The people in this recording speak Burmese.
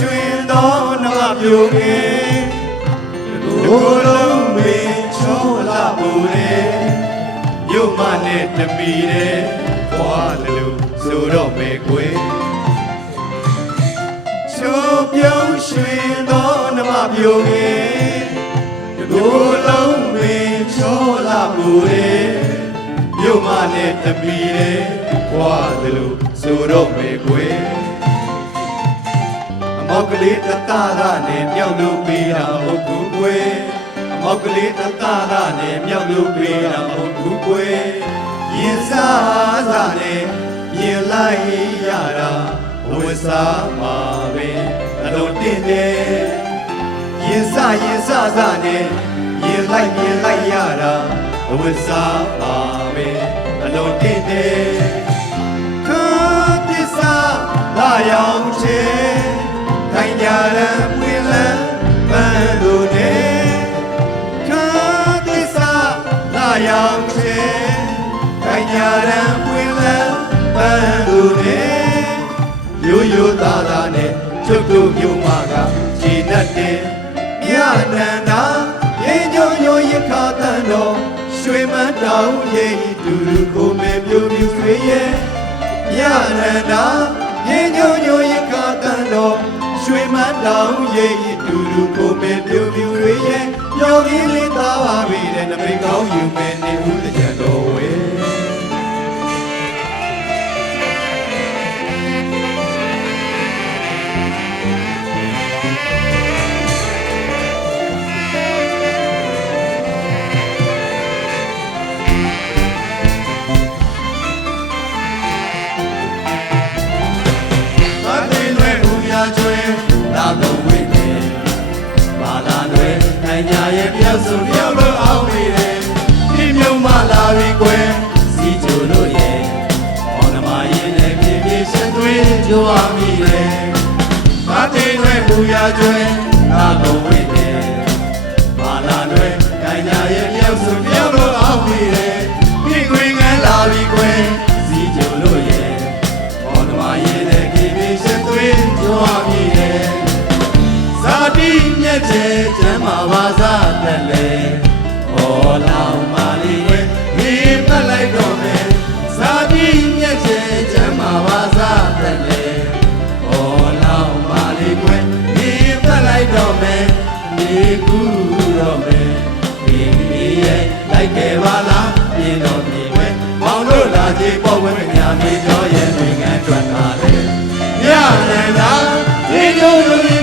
ရွှင်သောနမပြိုငယ်ကိုယ်လုံးမင်းချောလာပူတယ်မြို့မနဲ့တမီတယ်ဘွားလူဆိုတော့မယ်ကွယ်ချိုးပြုံးရွှင်သောနမပြိုငယ်ကိုယ်လုံးမင်းချောလာပူတယ်မြို့မနဲ့တမီတယ်ဘွားလူဆိုတော့မယ်ကွယ်အ မောက်ကလေးတတရနဲ့မြောက်လို့ပေးတာမဟုတ်ဘူးကွယ်အမောက်ကလေးတတရနဲ့မြောက်လို့ပေးတာမဟုတ်ဘူးကွယ်ရင်စားစားနဲ့မြင်လိုက်ရတာဝိစားမှာပဲအလုံးတင်တယ်ရင်စားရင်စားစားနဲ့မြင်လိုက်မြင်လိုက်ရတာဝိစားမှာပဲအလုံးတင်တယ် ရောက်ခြင်းခိုင်ကြရန်ပွင့်လန်းပန်းတို့နေရိုးရိုးသားသားနဲ့ချုပ်တို့မျိုးမကခြေနဲ့တဲ့မြနန္ဒာရေညိုညိုရခတန်တော်ရွှေမန်းတောင်ရိပ်တူတူကိုမဲပြူပြူရွှေရဲ့မြရဏရေညိုညိုရကတန်တော်ရွှေမန်းတောင်ရိပ်တူတူကိုမဲပြူပြူတွေရဲ့ ညော်ကြီးလေးသားပါပြီတဲ့နမိတ်ကောင်းယူမယ် ရဲ့ပြောက်စုံပြောက်လို့အောင်နေတယ်ဒီမြုံမလာပြီကွယ်စီချိုလို့ရဲ့မောင်နှမရဲ့နဲ့ပြေပြေရှင်းသွေးကြွားမိတယ်မသိလွယ်ဘူးပြချွေလာတော့ဝိနေ တိမြက်ကျဲကျမ်းမာပါစားတယ်လေဟောလောင်မာလေးရဲ့ဒီပတ်လိုက်တော့မယ်ဇာတိမြက်ကျဲကျမ်းမာပါစားတယ်လေဟောလောင်မာလေးကွယ်ဒီပတ်လိုက်တော့မယ်ဒီကူတော့မယ်ဒီရဲ့လိုက်ခဲ့ပါလားပြင်းတော့ပြီပဲမောင်တို့လာကြည့်ပေါ်ဝင်ညာမေကျော်ရဲ့ငွေငန်းထွက်လာတယ်မြရန်သာဒီလိုလို